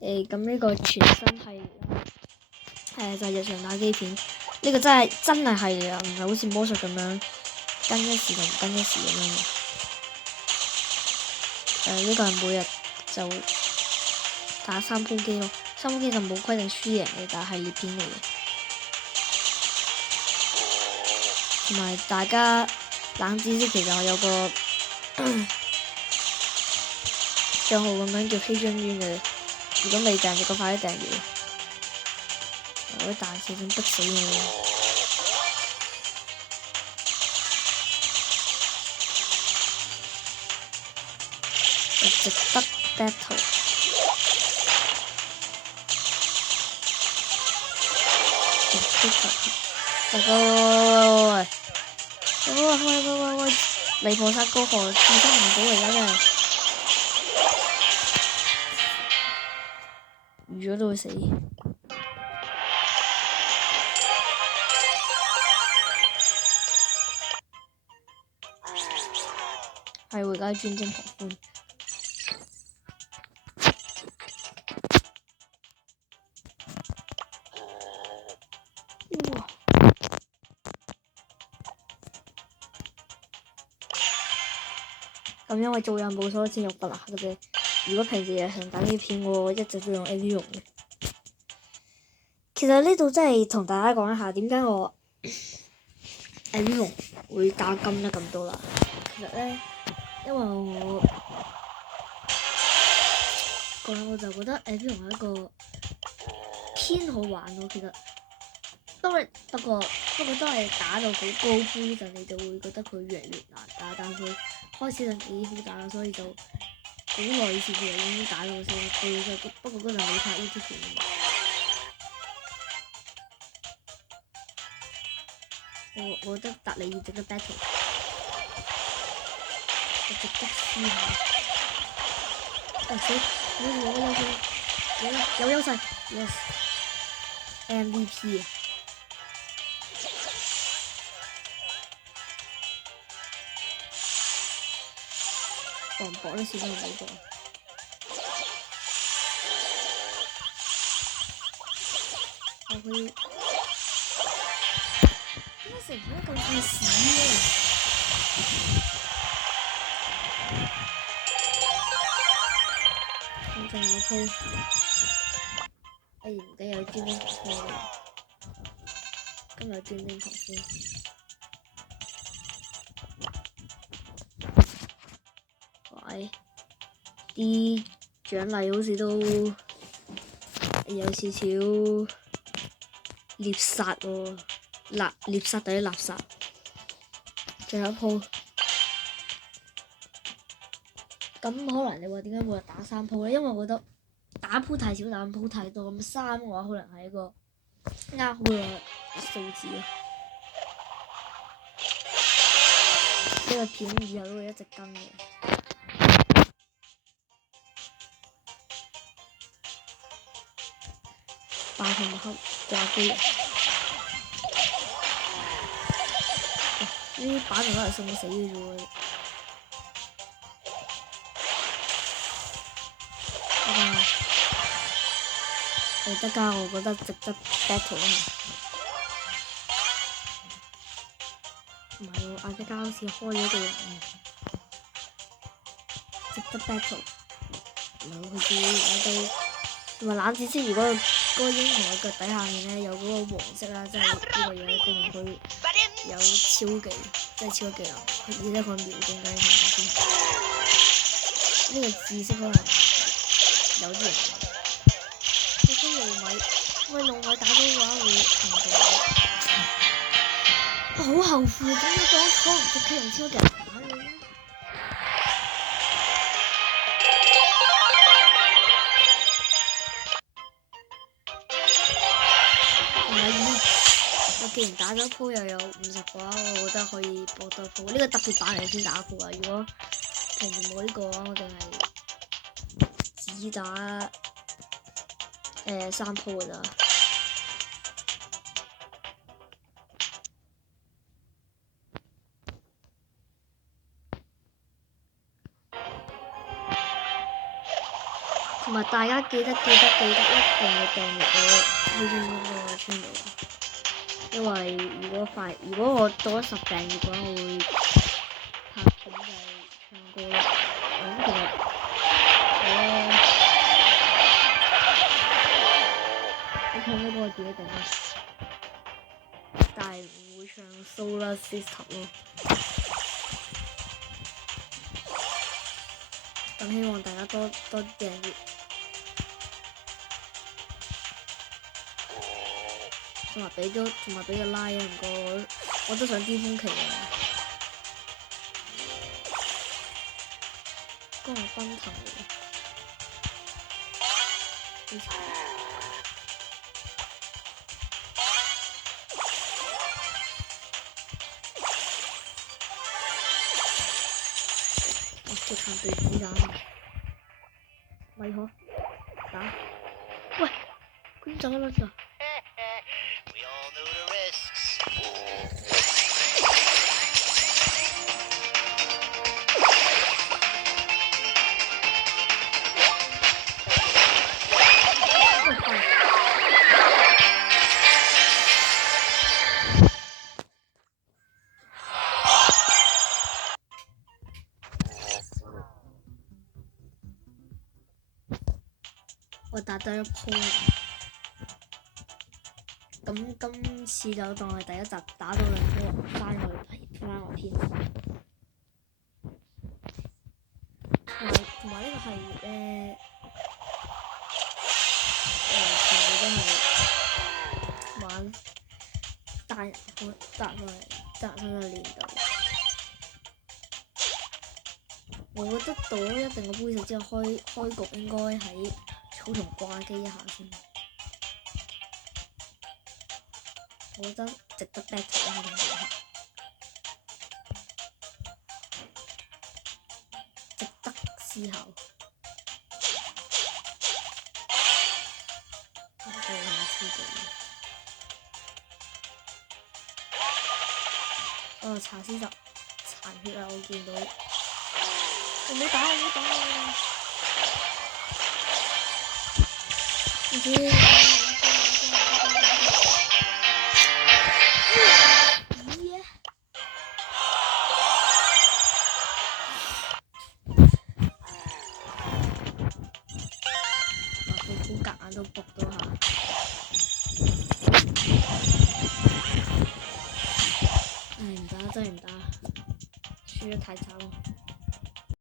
咁呢個全新系列就係日常打機片。呢個真係系列啊，唔係好似魔術咁樣更一時同唔更一時咁樣嘅。呢個係每日就打3鋪機咯，3鋪機就冇規定輸贏嘅，但係系列片嚟嘅。同埋大家冷知識，其實我有個帳號咁樣叫黑專嘅，如果未訂就快啲訂閱。我啲彈射想逼死我。值得 battle。喂！離菩薩過河，自身唔到而家真係預咗都會死。係回家專精狂歡。哇！咁因為做任務所以先用不辣嘅啫。如果平時日常打機片，我一直都用 AV 用嘅。其實呢度真係同大家講一下點解我 AV 用會打金得咁多啦。其實咧，因為我就覺得 AV 用係一個偏好玩咯。其實不過當你打到好高分嗰陣，你就會覺得佢越嚟越難打，但佢開始就幾好打啦，所以就好耐以前其實已經打到4級，不過嗰陣未拍 YouTube 片。我覺得達利爾值得 battle， 我值得思考。死！有優勢 ，yes MVP 啊！搏唔搏呢？始終唔好搏。佢點解成日咁快死嘅？我仲有鋪，唔記得有專精狂歡嘅，今日專精狂歡。喂，啲獎勵好似都有少少獵殺喎，獵殺等於垃圾。最後一鋪，咁可能你話點解每日打3鋪咧？因為我覺得打鋪太少，打鋪太多。咁3嘅話，可能係一個啱好嘅數字咯。呢個片以後都會一直跟嘅。爆紅幕後炸機，呢啲板就攞嚟送死嘅啫喎。得㗎，我覺得值得 battle 啊！唔係喎，阿德加好似開咗個人，值得 battle。唔係佢自己我哋同埋冷知識，如果嗰個英雄嘅腳底下面咧有嗰個黃色啦，即係呢個嘢證明佢有超技，即係超技能，而且佢瞄中雞同先。呢個知識可能有啲人。喂，露米打到嘅話會行動。我好後悔，點解當初唔識用超技能打你咧？唔係我既然打咗鋪又有50嘅話，我覺得可以搏多鋪。呢個特別版嚟先打鋪啊！如果平時冇呢個嘅話，我淨係只打3鋪㗎咋。同埋大家記得一定要訂閱我呢個 channel 啊！因為如果我到咗10訂閱嘅話，我會拍片就係唱歌咯。咁其實我唱歌我自己整咯，但係唔會唱 Solar System 咯。咁希望大家多訂閱，同埋俾個 like 啊！唔該，我都想巔峰期啊！嗰個奔騰嚟嘅，我食下對子彈，咪好打，喂，佢走咗咋？我打得一鋪啦，咁今次就當係第一集打到2鋪，翻我篇。同埋呢個系列咧，全部都係玩單人嘅年代。我覺得到咗一定嘅杯數之後，開局應該喺草叢掛機一下先。我覺得值得 battle 一下同佢，值得思考。查斯特殘血啊！我見到，我唔好打！唔知咦？佢夾硬都搏到下，唔打真係唔打，輸得太慘。